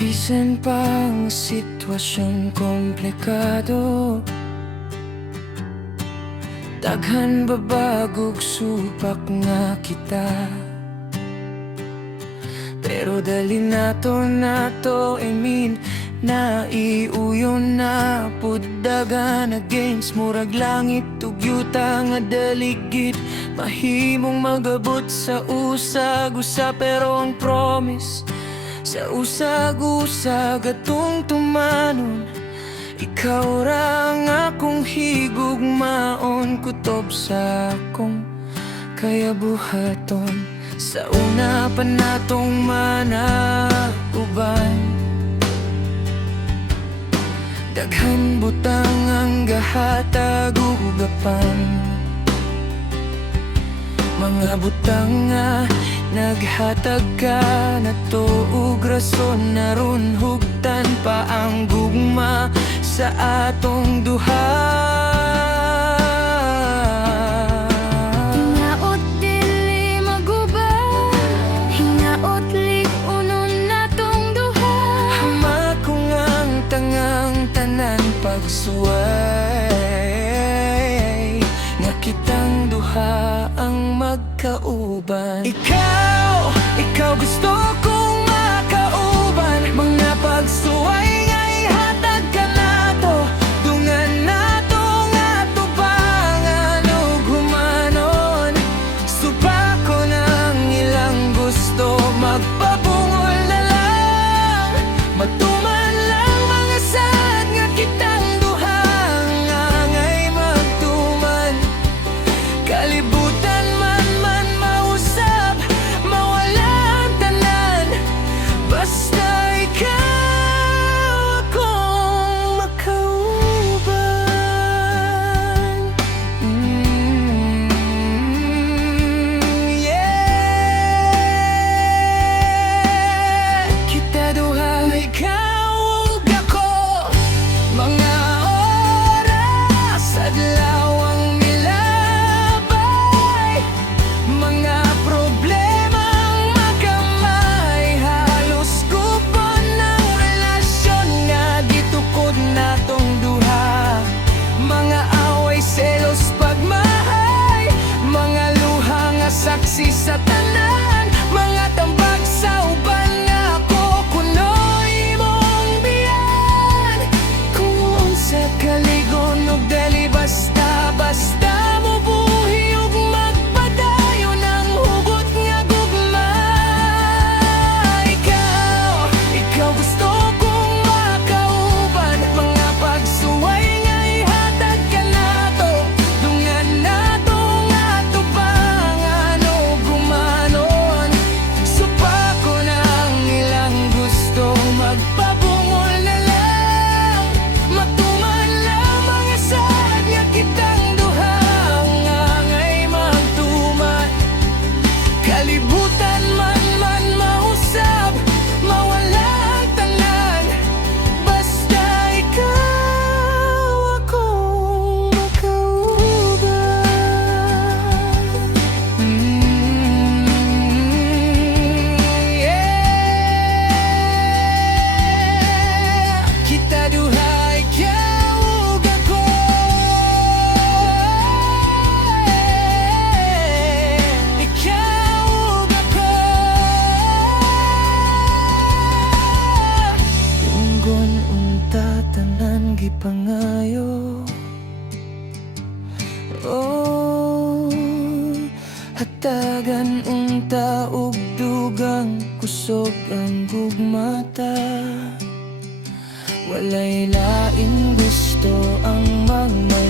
Bisan pang sitwasyon komplikado, daghan babagog supak nga kita. Pero dali nato naiuyon na puddagan against murag langit tugyuta nga daligid. Mahimong magabot sa usag-usag, pero ang promise sa usag-usag atong tumanon. Ikaw ra ang akong higugmaon, kutob sa akong kayabuhaton. Sa una pa natong manauban, daghan butang ang gahatag ugapan. Mga butang nga naghatag ka na to ug rason, naron hugtan pa ang gugma sa atong duha. Hinaot dili maguba, hinaot lig-unon natong duha. Hamakong ang tangang tanan pagsuway, nga kitang duha ang magkauban. Ikaw gusto kong makauban, mga pagsuway nga ihatag ka nato. Dungan nato nga tubangan ug humanon. Suba ko ng ilang gusto, magpabungol na lang, matuman lang mga sad nga kitang duha nga ngay magtuman. Kalibutan man mausap, mawala ang tanan, basta ikaw akong makauban. Yeah, kita duha, ikaw ug ako. Mga oras adlaw ang milabay, mga problemang magamay, halos kupon ng relasyon nga gitukod natong duha. Mga away, selos, pagmahay, mga luha nga saksi sa tanan, mga tambag sa uban nga ako kunoy mong biyan. Kung unsa kaligon ug dali basta mo buhi ug magpadayon ang hugot nga gugma. Ikaw gusto kong makauban, mga pagsuway nga ihatag ka nato. Dungan nato nga tubangan ug humanon. Supa ko ng ilang gusto, magpabungol na lang, matuman lang mga sad nga kitang duha nga ngay magtuman. Kalibutan man mausap, mawala ang tanan, basta ikaw akong makauban. Yeah, kita duha, ikaw ug ako. Ikaw ug ako. Tunggon unta tanan gipangayo. Oh, hatagan unta ug dugang kusog ang gugmata. Walay lain gusto ang magmay